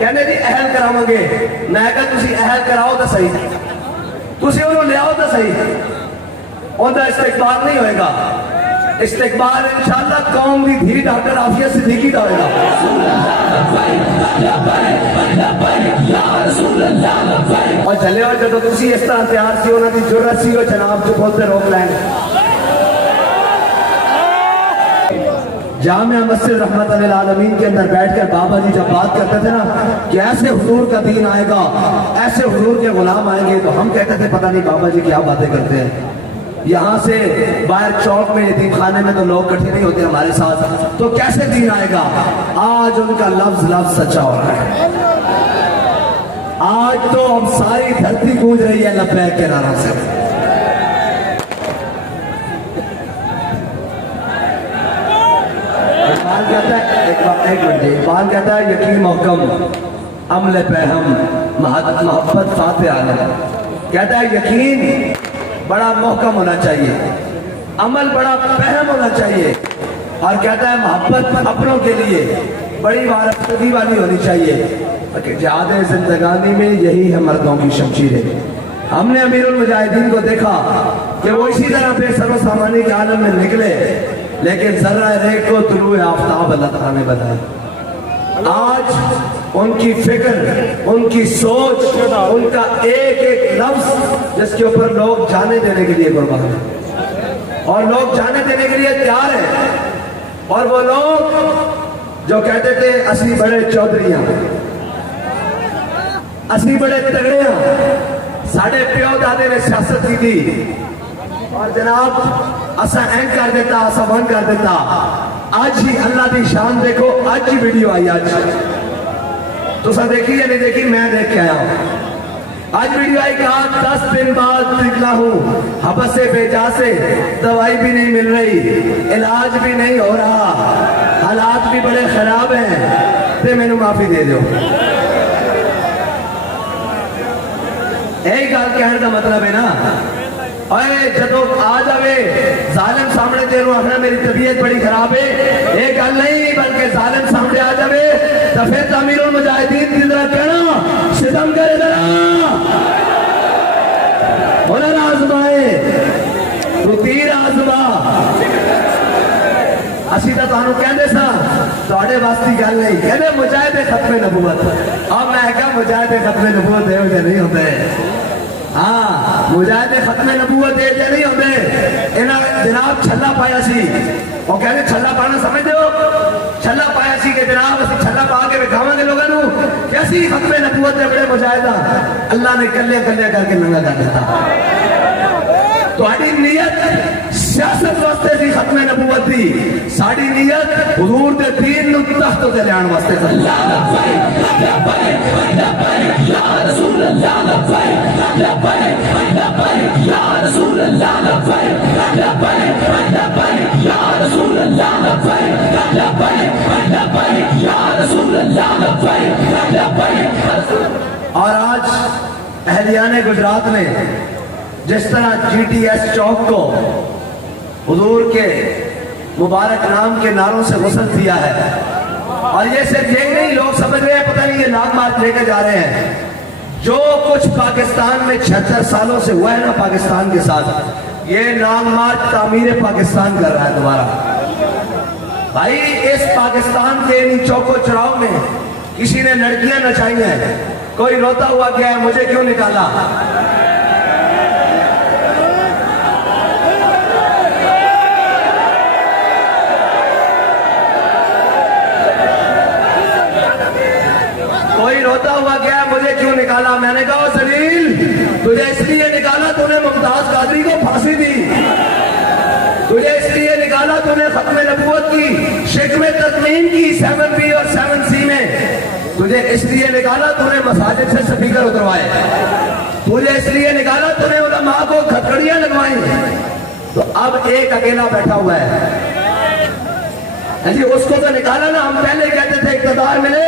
कहने जी अहल करावांगे। मैं कहा तुसी अहल कराओ तो सही, तुसी उन्होंने ले आओ तो सही, उनका इस्तेकबाल नहीं होएगा। इस्तेकबाल इंशाअल्लाह कौम की धी डॉक्टर आफिया सिद्दीकी का होएगा। और चले और जब तुसी इस तरह तैयार सी उन्होंने जरूरत सी वो जनाब जो बोलते रोक लेंगे। जामिया मस्जिद रहमत अल आलमीन के अंदर बैठकर बाबा जी जब बात करते थे ना कि ऐसे हुजूर का दीन आएगा, ऐसे हुजूर के गुलाम आएंगे, तो हम कहते थे पता नहीं बाबा जी क्या बातें करते हैं। यहाँ से बाहर चौक में यतीम खाने में तो लोग इकट्ठे नहीं होते हमारे साथ, तो कैसे दीन आएगा। आज उनका लफ्ज लफ्ज सच्चा हो रहा है। आज तो अब सारी धरती गूंज रही है लब्बैक के नारों से। इकबाल कहता है यकीन महकम अमल पहम मोहब्बत फाते आलम। कहता है यकीन बड़ा महकम होना चाहिए, अमल बड़ा पहम होना चाहिए, और कहता है मोहब्बत अपनों के लिए बड़ी वारफगी वाली होनी चाहिए। जिहाद जिंदगानी में यही है मर्दों की शमशीरें। हमने अमीरुल मुजाहिदीन को देखा कि वो इसी तरह बेसरो सामानी के आलम में निकले, लेकिन जर्रा रेख को तुलुए आफ्ताब अल्लाह ताला ने बताया। आज उनकी फिक्र, उनकी सोच, उनका एक एक लफ्ज जिसके ऊपर लोग जाने देने के लिए कुर्बान है और लोग जाने देने के लिए तैयार है। और वो लोग जो कहते थे असली बड़े चौधरियां, असली बड़े तगड़ियां, साढ़े प्यो दादे ने सियासत की थी और जनाब असा एंड कर देता, असा बंद कर देता। आज ही अल्लाह की शान देखो, आज ही वीडियो आई, आज तुसा देखी या नहीं देखी, मैं देख के आया हूं। आज वीडियो आई कहा 10 दिन बाद निकला हूं हबस से बेजा से, दवाई भी नहीं मिल रही, इलाज भी नहीं हो रहा, हालात भी बड़े खराब हैं, ते मैनू माफी दे दो। यही गल कहने का मतलब है ना। अरे जदों आ जावे जालिम सामने तेरू आखना मेरी तबीयत बड़ी खराब है, ये गल नहीं, बल्कि जालिम सामने आ जावे तो फिर अमीरुल मुजाहिदीन की तरह कहना सितम करे जरा हुनर आजमाए तू तीर आजमा। असी तो तुहानू कहंदे सा तुहाडे वास्ते गल नहीं, कहंदे मुजाहिदे खत्मे नबूवत। अब मैं कहा मुजाहिदे खत्मे नबूवत इहो जिहे नहीं होंदे। हाँ, मुजाहिदे खत्मे नबूवत इहो जिहे नहीं होंदे। इन्हां जनाब छल्ला पाया सी, वो कहते छल्ला पाना समझदे हो, छल्ला पाया सी कि जनाब असीं छल्ला पा के विखावांगे लोगों नू कि असीं खत्मे नबूवत दे बड़े मुजाहिदा। अल्लाह ने कल्ले कल्ले करके नंगा कर दिता। तुहाडी नीयत सियासत वास्ते सी खत्मे नबूवत दी, साडी नीयत हुजूर दे दीन नू तख्त ते लियाण वास्ते सी। और आज अहलियाने गुजरात ने जिस तरह GTS चौक को हुजूर के मुबारक नाम के नारों से गुस्ल दिया है, और ये सिर्फ यही नहीं, लोग समझ रहे हैं पता नहीं ये लॉन्ग मार्च लेकर जा रहे हैं। जो कुछ पाकिस्तान में 76 सालों से हुआ है ना पाकिस्तान के साथ, ये लॉन्ग मार्च तामीर पाकिस्तान कर रहा है दोबारा। भाई इस पाकिस्तान के इन चौको चौराहों में किसी ने लड़कियां नचाई हैं, कोई रोता हुआ गया है मुझे क्यों निकाला। कोई रोता हुआ गया मुझे क्यों निकाला। मैंने कहा जलील तुझे इसलिए निकाला तूने मुमताज कादरी को फांसी दी, तुझे इसलिए निकाला तूने खत्मे नबूवत की शिकवे तस्मीम की 7B और 7C में, तुझे इसलिए निकाला तूने मसाजिद से स्पीकर उतरवाए, तुझे इसलिए निकाला तूने उलमा को खटखड़ियां लगवाई। तो अब एक अकेला बैठा हुआ है जी, उसको तो निकाला ना। हम पहले कहते थे इक़्तिदार मिले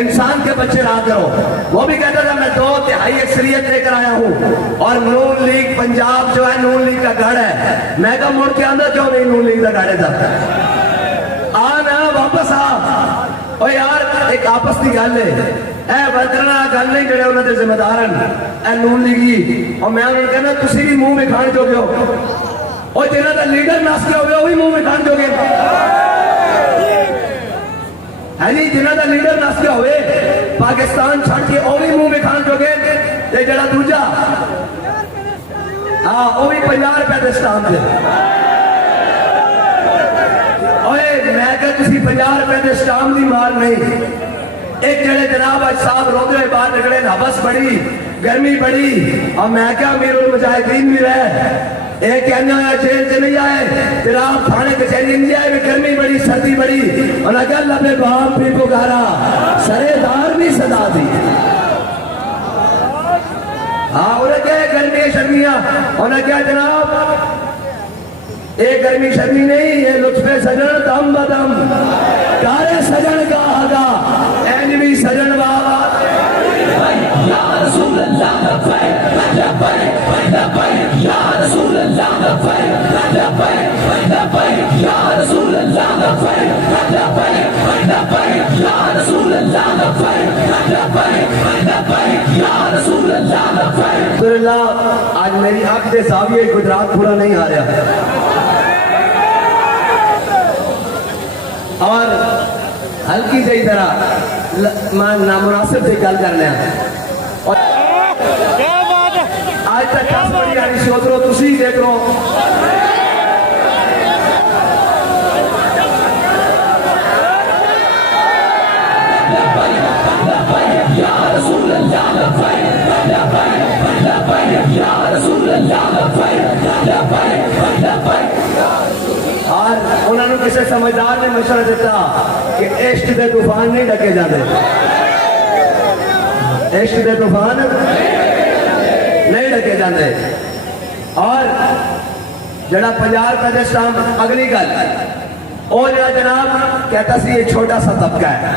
इंसान के बच्चे रहा करो, वो भी कहता था मैं 2/3 अक्सरियत लेकर आया हूँ और नून लीग पंजाब जो है नून लीग का गढ़ है। मैं कहा मुड़ के आंदा क्यों नहीं नून लीग का गढ़ था, आ ना वापस आ। और यार एक आपस की गल है, اے ورکرنا گل نہیں جڑے انہوں نے ذمہ دار ہیں اے نون لیگی اور میں انہوں نے کہنا تسی بھی منہ میں کھان جو گے ہو اور جنہوں کا لیڈر ناس کے ہوئے وہ بھی منہ میں کھان جو گے ہے جی جنہوں کا لیڈر ناس کے ہوئے پاکستان چھڑ کے وہ بھی منہ میں کھان جو گے تے جڑا دوجا ہاں وہ بھی 50 روپے دے سٹامپ دے اوے میں کہا تسی 50 روپے دے سٹامپ دی مار نہیں ایک جڑے جناب آج صاحب روتے ہوئے باہر نکلے حبس بڑی گرمی بڑی اور میں کہا امیر المجاہدین بھی رہے ایک کہنے ہویا جیل سے نہیں آئے جناب تھانے کچہری نہیں آئے گرمی بڑی سردی بڑی انہوں نے کہا لبے باپ بھی پکارا سرے دار بھی صدا دی ہاں انہیں کہا گرمی شرمیاں انہوں نے کہا جناب ایک گرمی شرمی نہیں یہ لطف سجن دم بدم کارے سجن کا آگا اینوی سجن بابا یا رسول اللہ لبیک لبیک لبیک یا رسول اللہ لبیک لبیک لبیک یا رسول اللہ لبیک لبیک لبیک یا رسول اللہ لبیک لبیک لبیک یا رسول اللہ لبیک اللہ آج میری آنکھ دے زاویے گجرات پورا نہیں آ رہا اور ہلکی جائی طرح نامناسب سے گل کر لیا آج تک کس بڑی آنی سی ادھروں تسی دیکھ رہو یا رسول اللہ لبیک لبیک لبیک یا رسول اللہ لبیک لبیک لبیک اور انہوں نے کسی سمجھدار نے مشورہ دیتا کہ عشق دے طوفان نہیں ڈکے جاتے عشق دے طوفان نہیں ڈکے جاتے اور جڑا 50 روپے دے سٹامپ اگلی گل اور جڑا جناب کہتا سی یہ چھوٹا سا طبقہ ہے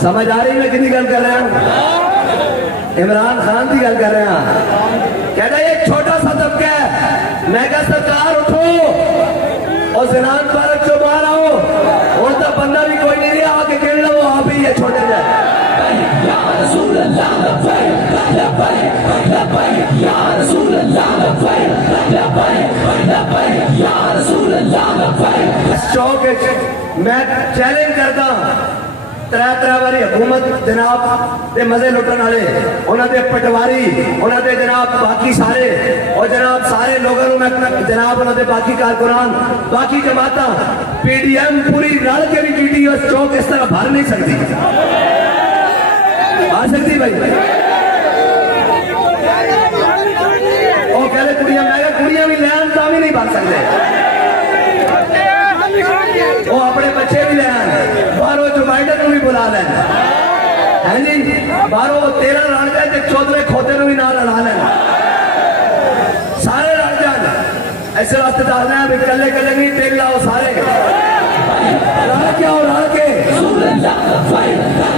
سمجھ آ رہی میں کتنی گل کر رہے ہیں عمران خان کی گل کر رہے ہیں کہتا یہ چھوٹا سا طبقہ ہے میں کہا سرکار اٹھو اور زنان پارک جو باہر آؤ اور تو بندہ بھی کوئی نہیں رہا آگے کہنے لو آپ ہی یہ چھوٹے جائے یا رسول اللہ لبیک لبیک لبیک یا رسول اللہ لبیک لبیک لبیک یا رسول اللہ لبیک اس چوک میں چیلنج کرتا ہوں ترہ باری حکومت جناب دے مزے لٹن والے انہوں دے پٹواری انہوں دے جناب باقی سارے اور جناب سارے لوگوں میں جناب انہوں دے باقی کارکنان باقی جماعتاں پی ڈی ایم پوری رل کے بھی پی ڈی ایس چوک اس طرح بھر نہیں سکتی آ سکتی بھائی وہ کہہ رہے کڑیاں میں کہا کڑیاں بھی لین تا بھی نہیں بھر سکتے وہ اپنے بچے بھی لے آئے باہروں جو بائیڈن کو بھی بلا لیں ہیں جی باہروں 13 رڑ جائے کہ 14 کھوتے کو بھی نہ لڑا لیں سارے رڑ جائے ایسے واسطے ڈالنا ہے بھی کلے کلے نہیں ٹیک لاؤ سارے رڑ کے آؤ رڑ کے رسول اللہ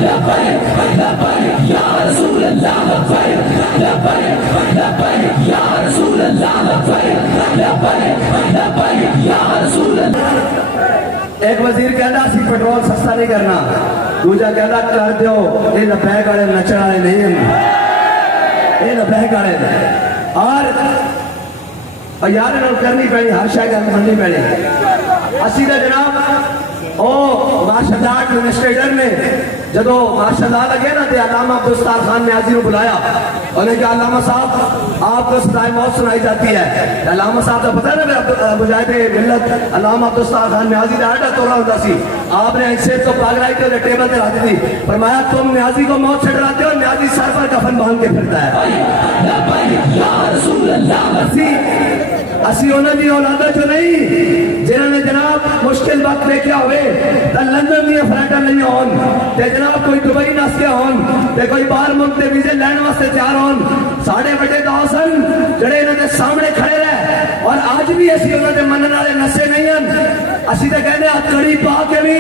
لبیک لبیک یا رسول اللہ لبیک لبیک لبیک یا رسول اللہ لبیک لبیک لبیک یا رسول اللہ ایک وزیر کہنا سی پیٹرول سستا نہیں کرنا دوجا کہنا کر دیو یہ لبیک والے نچن والے نہیں ہیں یہ لبیک والے اور یار انہوں کرنی پڑی ہر شاید مننی پڑی اسی دا جناب او ماشاء اللہ ایڈمنسٹریٹر نے جدو ماشاء اللہ لگے نا تے علامہ عبدالستار خان نیازی نے بلایا انہوں نے کہا علامہ صاحب آپ کو صدائے موت سنائی جاتی ہے علامہ صاحب تو پتہ ہے نا مجاہد ملت علامہ عبدالستار خان نیازی نے آٹا توڑا ہوتا سی آپ نے ایسے تو پاگلائی تھے ٹیبل پہ رہتی تھی فرمایا تم نیازی کو موت سے ڈراتے ہو نیازی سر پر کفن باندھ کے پھرتا ہے اسی انہوں نے اولادہ جو نہیں جنہوں نے جناب مشکل وقت لے کے ہوئے تا لندن دیا فلائٹاں نہیں ہون تے جناب کوئی دبئی نس کے ہون تے کوئی باہر ملک تے ویزے لین واسطے تیار ہون ساڑھے بڑے داؤسن جڑے انہوں نے سامنے کھڑے رہے اور آج بھی اسی انہوں نے منن والے نسے نہیں ہیں اسی تے کہنے ہاتھ کڑی پا کے بھی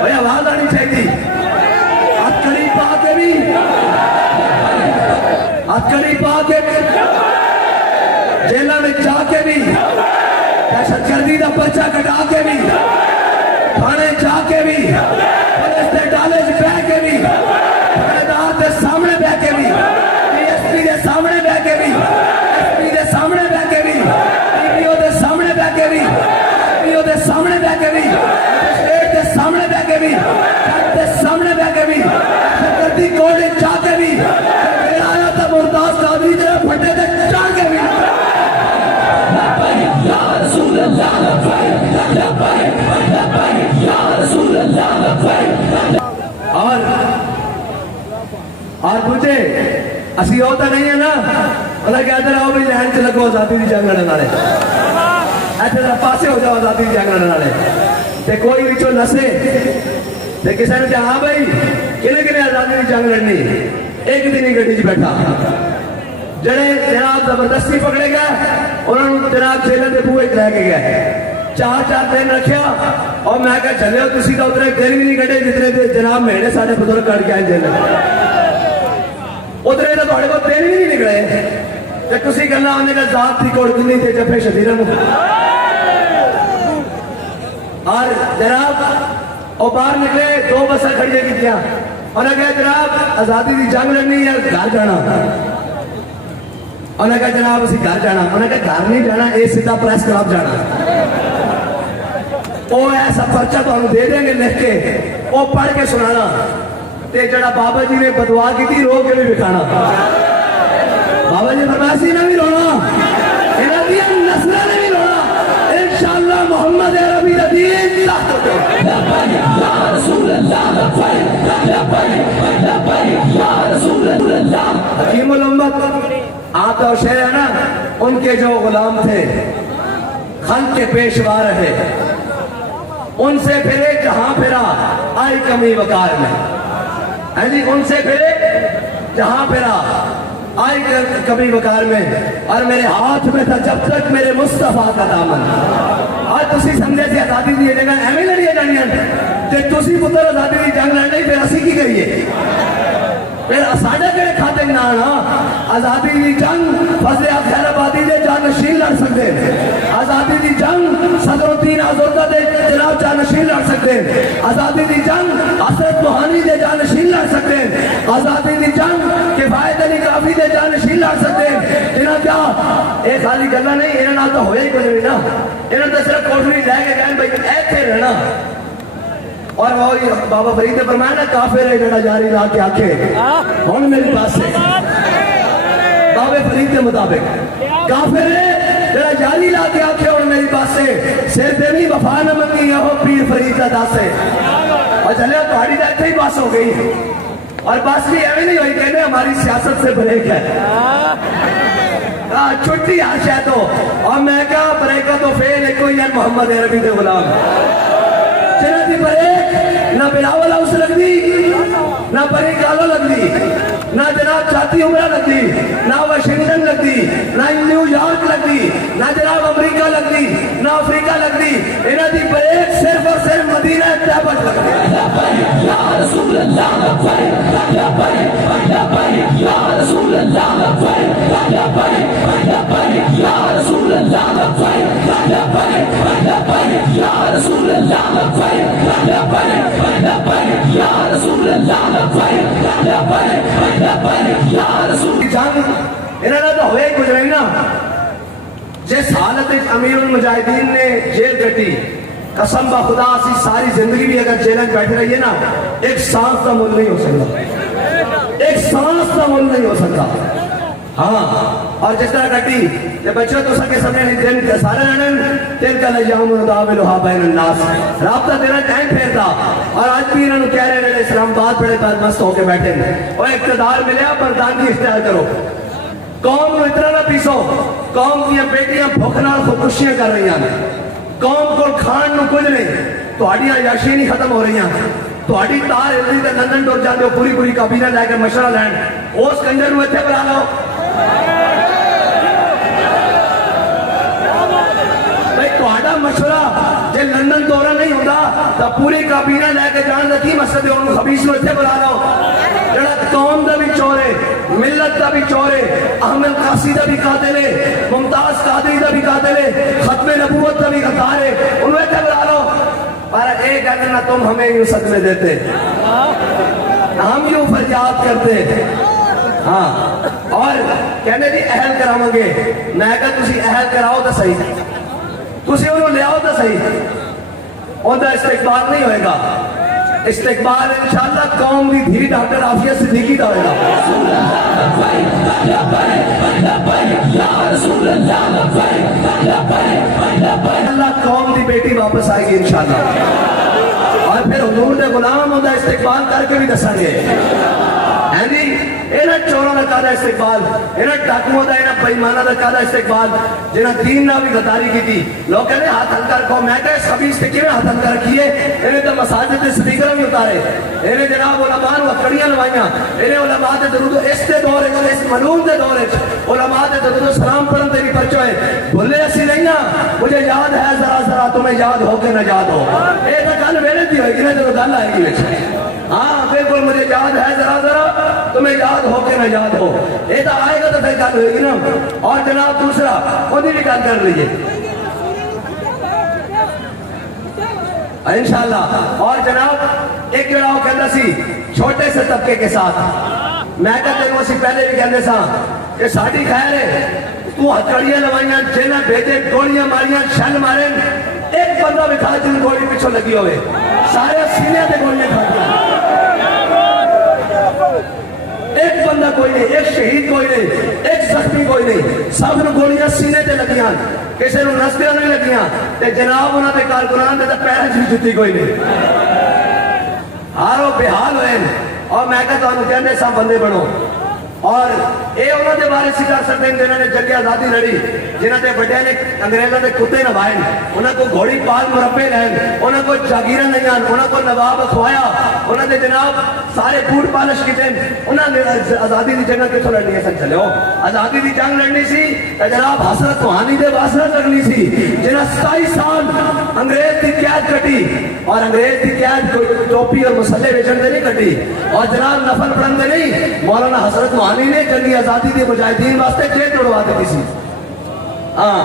بھئی آواز آنی چاہیے ہاتھ کڑی پا کے بھی ہاتھ کڑی پا کے بھی جیلہ میں جا کے بھی دہشت گردی دا پرچہ کٹا کے بھی تھانے جا کے بھی پولیس نے ڈالے تے سامنے بہ کے بھی کرتی کوڑے چاہ کے بھی میرا آیا تھا ممتاز قادری جڑا پھٹے تے چاہ کے بھی یا رسول اللہ یا رسول اللہ اور پوچھے اسی ہوتا نہیں ہے نا اللہ کہتے رہو بھی لہن چ لگو آزادی دی جنگ لڑن والے ایسے طرح پاسے ہو جاؤ آزادی دی جنگ لڑن والے تے کوئی وچوں نسے تے کسے نے کہا ہاں بھائی کنے آزادی دی جنگ لڑنی ایک دن ہی گڈی چ بیٹھا جڑے جناب زبردستی پکڑے گئے انہوں نے جناب جیلوں کے بوئے لے کے گئے 4 دن رکھیا اور میں کہا چلے ہو تسی تو اتنے دن بھی نہیں کٹے جتنے جناب مہینے سارے بزرگ کٹ کے آئے جیل اتنے تو تھوڑے بہت دن بھی نہیں نکلے تے تسی کہنا انہیں کا ذات تھی کوڑ کنی تے جفے شدیرہ مو اور جناب وہ باہر نکلے 2 بسیں کھڑی کی دیا انہیں کہا جناب آزادی دی جنگ لڑنی یا گھر جانا انہیں کہا جناب اسی گھر جانا انہیں کہا گھر نہیں جانا اے سیدھا پریس کلب جانا وہ ایسا پرچہ تو ہم دے دیں گے لکھ کے وہ پڑھ کے سنانا تے جڑا بابا جی نے بدوا کی تھی رو کے بھی بکھانا بابا جی فرماسی نے بھی رونا انہاں دی نسلیں نے بھی رونا انشاءاللہ محمد عربی دین تحت ہو یا رسول اللہ یا رسول اللہ حکیم الامت آتا و شہر ہے نا ان کے جو غلام تھے خلق کے پیشوا رہے ان سے پھرے جہاں پھرا آئی کمی وقار میں جی ان سے پھرے جہاں پھرا آئی کمی وقار میں اور میرے ہاتھ میں تھا جب تک میرے مصطفیٰ کا دامن آج تسی سمجھے سے آزادی دی جگہ ایویں لڑیے جانی ہیں تے تسی پتر آزادی دی جنگ لڑنے پھر اسی کی کریے پھر ساڑھے کڑے کھاتے نہ آنا آزادی دی جنگ فضل خیر آبادی دے جانشین لڑ سکتے آزادی دی جنگ صدر الدین آزردہ دے جناب جانشین لڑ سکتے آزادی دی جنگ حسرت بہانی دے جانشین لڑ سکتے آزادی دی جنگ کفایت علی کافی دے جانشین لڑ سکتے انہاں کیا اے خالی کرنا نہیں انہاں نال تو ہویا ہی کچھ نہیں نا انہاں تو صرف کوٹری لے کے کہیں بھائی ایتھے رہنا اور وہ بابا فرید نے فرمایا نا کافر ہے جڑا جاری لا کے آکھے ہن میری پاس سے بابا فرید کے مطابق کافر ہے جڑا جاری لا کے آکھے ہن میری پاس سے سر دیوی وفا نہ منگی یہ پیر فرید کا دس ہے اور چلے تہاڈی تے ایتھے ہی بس ہو گئی اور بس بھی ایویں نہیں ہوئی کہنے ہماری سیاست سے بریک ہے چھٹی آشا تو اور میں کہا بریکہ تو فیل ایک کوئی ہے محمد عربی دے غلام جنہ دی بریک نہ بلاول ہاؤس لگ دی نہ بریک آلو لگ دی نہ جناب چاہتی عمرہ لگ دی نہ واشنگٹن لگ دی نہ نیو یارک لگ دی نہ جناب امریکہ لگ دی نہ افریقہ لگ دی انہ دی بریک صرف اور صرف مدینہ طیبہ لگ دی یا رسول اللہ یا رسول اللہ یا رسول اللہ یا رسول اللہ یا رسول اللہ جنگ انہوں نے تو ہوئے کچھ نہیں نا جس حالت امیر المجاہدین نے جیل کٹی قسم با خدا سی ساری زندگی بھی اگر جیلیں بیٹھے رہیے نا ایک سانس کا مل نہیں ہو سکتا ایک سانس کا مل نہیں ہو سکتا ہاں اور جس طرح کٹی جب بچوں تو سکے سمجھے نہیں دن کے سارے رہنے دن کا لیام نداولوہا بین الناس رابطہ دینا ٹائم پھیرتا اور آج بھی انہوں نے کہہ رہے ہیں اسلام آباد بڑے مست ہو کے بیٹھے اور اقتدار ملیا پردانگی اختیار کرو قوم کو اتنا نہ پیسو قوم کی بیٹیاں بھوکنا خودکشیاں کر رہی ہیں قوم کو کھان نو کچھ نہیں تو آڑیاں یاشی نہیں ختم ہو رہی ہیں تو آڑی تار ہلدی تے لندن ڈور جاندے ہو پوری پوری کابینہ لے کے مشورہ لین اس کنجر نو اتنے بلا لو مشورہ جے لندن دورہ نہیں ہوتا تو پوری کابینہ لے کے جان لکی مسجد انہوں خبیص نو اتنے بلا لو جڑا قوم دا بھی چورے ملت دا بھی چورے احمد قاسی دا بھی قاتل ہے ممتاز قادری دا بھی قاتل ہے ختم نبوت دا بھی غدار ہے انہوں اتنے بلا لو پر ایک اگر نہ تم ہمیں یوں صدمے دیتے ہم یوں فریاد کرتے ہاں اور کہنے دی اہل کراؤں گے میں کہا تسی اہل کراؤ تو صحیح تسی انہوں لے آؤ تو صحیح ان کا استقبال نہیں ہوئے گا इस्तिकबाल इंशाअल्लाह कौम की धी डॉक्टर आफिया सिद्दीकी का होगा। अल्लाह कौम की बेटी वापस आएगी इंशाअल्लाह। और फिर हुजूर के गुलाम होता इस्तिकबाल करके भी दसांगे है जी। इन्हां चोरों का कादा इस्तिकबाल, इन्हां डाकुओं का, इन्हां बेईमानां का कादा इस्तिकबाल जिन्हां दीन नाल भी गद्दारी की। लोग कहते हाथ हल्का रखो, मैं कहा इस खबीस से किवें हाथ हल्का रखिए। इन्हें तो मसाजिद के स्पीकर भी उतारे, इन्हें जनाब उलमा नूं अकड़ियां लवाइयां, इन्हें उलमा दे दरूद इस दे दौर इस मलून दे दौर उलमा दे दरूद सलाम पढ़न ते भी परचो है। भुले असीं नहीं हां, मुझे याद है जरा जरा तुम्हें याद हो के न याद हो। ये तो गल वेले दी होएगी ना जदों गल आएगी विच। हाँ बिल्कुल मुझे याद है जरा जरा तुम्हें याद हो के न याद हो। ये तो आएगा तो फिर गल होगी ना। और जनाब दूसरा ओदी भी गल कर लीजिए इंशाअल्लाह। और जनाब एक जरा वो कहता सी छोटे से तबके के साथ, मैं कहता तेन असीं पहले भी कहते सा कि साडी खैर है तू हथकड़ियां लवाइयां, जिन्हें भेजे गोलियां मारियां, छल मारे, एक बंदा भी था जिन गोली पिछों लगी होवे, सारे सीने ते गोलियां खादियां, एक बंदा कोई नहीं, एक शहीद कोई नहीं, एक जख्मी कोई नहीं, सब नूं गोलियां सीने ते लगियां, किसी नूं नस्तियां नहीं लगियां। ते जनाब उन्हां दे कारकुनान दे पैरां च भी जुत्ती कोई नहीं, हारो बेहाल होए। और मैं कहा तुहानूं कहंदे सा बंदे बनो। और ये उन्होंने बारे से कर सकते हैं जिन्होंने जंग आजादी लड़ी, जिन्होंने बड़े ने अंग्रेजों के कुत्ते नवाए, उन्होंने को घोड़ी पाल मुरब्बे रहन, उन्होंने को जागीर नहीं आन, उन्होंने को नवाब अखवाया, उन्होंने जनाब सारे बूट पालिश किए। उन्होंने आजादी की जंग कितों लड़नी है सन चलो, आजादी की जंग लड़नी सी तो जनाब हसरत रूहानी दे वास्ते लड़नी सी, जिन्हें 27 साल अंग्रेज की कैद कटी। और अंग्रेज की कैद कोई टोपी और मसले बेचन से नहीं कटी, और जनाब नफल पढ़न से नहीं। मौलाना हसरत रूहानी ने जंगी आजादी के मुजाहिदीन वास्ते जेल तोड़वा दी सी। हाँ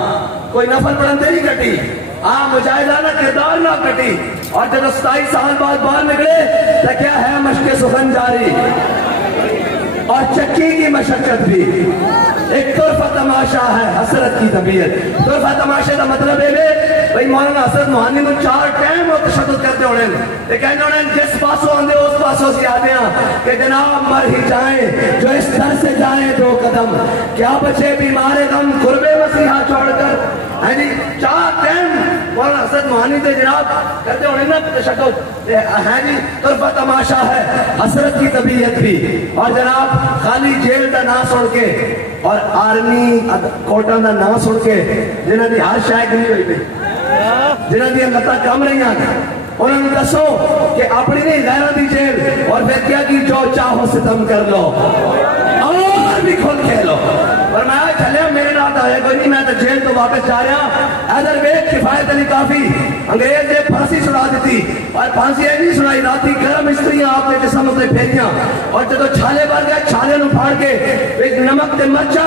कोई नफल पढ़न से नहीं कटी, हाँ मुजाहिदाना किरदार ना कटी। और जब 27 साल बाद बाहर निकले तो क्या है मशक़े सुखन जारी और चक्की की मशक्कत भी। एक तोहफा तमाशा है हसरत की तबीयत। तोहफा तमाशे का मतलब है भाई मौलाना हसरत रूहानी को 4 टाइम वो तशद्दुद करते होने, कहते होने जिस पासों आंदे उस पासों से आते हैं कि जनाब मर ही जाए जो इस घर से जाए 2 कदम, क्या बचे बीमारे गम कुर्बे मसीहा छोड़कर। है जी 4 टाइम मौलाना हसरत रूहानी से जनाब करते होने ना तशद्दुद है जी। तोहफा तमाशा है हसरत की तबीयत भी। और जनाब खाली जेल का ना सुन के और आर्मी कोर्टां का ना सुन के जिन्हों की हर शायद नहीं हुई, जिन्हों दी लत्तां कम रही, उन्होंने दसो कि अपनी नहीं गैरों की जेल। और फिर क्या कि जो चाहो सितम कर लो और भी खुद खेलो। और मैं चलिया मेरे नाल होया कोई नहीं, मैं तो जेल तो वापस जा रहा। इधर वेख किफायत अली काफी अंग्रेज ने फांसी सुना दी, और फांसी नहीं सुनाई, राती गर्म स्त्रियां आपने जिसम से फेरियां, और जो छाले बन गए छाले नूं फाड़ के एक नमक ते मर्चा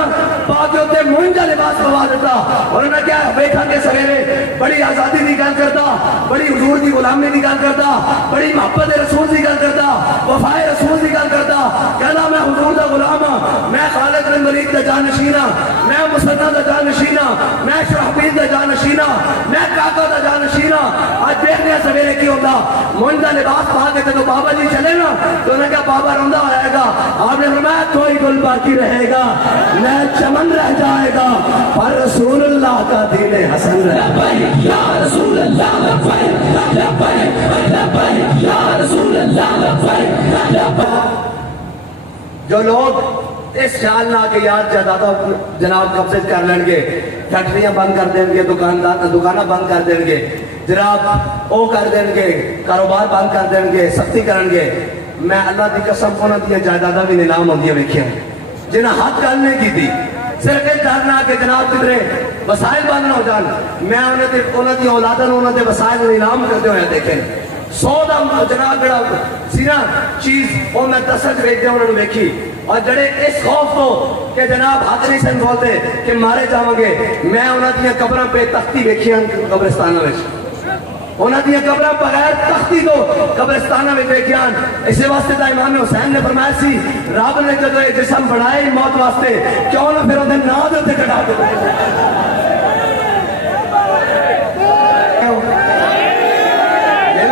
पा के उत्ते मूंह का लिबास पवा दिता। और उन्होंने क्या वेखा के सवेरे बड़ी आजादी की गल करता, बड़ी हुजूर की गुलामी की गल करता, बड़ी मोहब्बत रसूल की गल करता, वफाए रसूल की गल करता। कहना मैं हुजूर का गुलाम हाँ, मैं खालिद बिन वलीद का जानशीना, मैं मुसन्ना का जानशीना, मैं शराहबील का जानशीना, मैं काका का जानशीना। आज देखने सवेरे की होता मुंह का लिबास पा के जब बाबा जी चले ना तो उन्हें क्या बाबा रोंदा होएगा। आपने फरमाया कोई गुल बाकी रहेगा मैं चमन रह जाएगा, पर रसूलुल्लाह का दीन हसन जो लोग इस ख्याल ना कि यार ज्यादा जनाब कब्जे कर लेंगे, फैक्ट्रियां बंद कर देंगे, दुकाना बंद कर देंगे, जनाब वो कर देंगे, कारोबार बंद कर देंगे, सख्ती करेंगे। मैं अल्लाह की कसम उन्होंने जायदादा भी नीलाम होंगे वेखिया जिन्हें हाथ गल नहीं की थी, सिर्फ ये डरना कि जनाब किधरे वसाइल बंद ना हो जान। मैं उन्होंने औलादा उन्होंने वसाइल नीलाम करते हुए देखे। 100 जनाब जरा सी ना चीज वो मैं 10 वेचते उन्होंने वेखी। और जड़े इस खौफ तो कि जनाब हाथ नहीं सन बोलते कि मारे जाओगे, मैं उन्होंने कब्रों पे तख्ती वेखिया कब्रिस्तान में, उन्होंने कब्र बगैर तख्ती तो कब्रिस्तान में देखिया। इसी वास्ते तो इमाम हुसैन ने फरमाया सी रब ने जो जिसम बनाए मौत वास्ते क्यों ना फिर उन्हें ना दे कटा दे।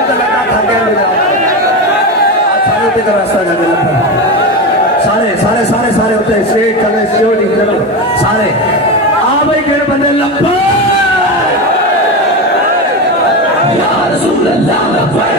तो लगा थक गया ہوتے کا راستہ جانے لگا سارے سارے سارے سارے ہوتے ہیں اسٹریٹ چلے سیکورٹی چلو سارے آ بھائی گھر بندے لبیک یا رسول اللہ لبیک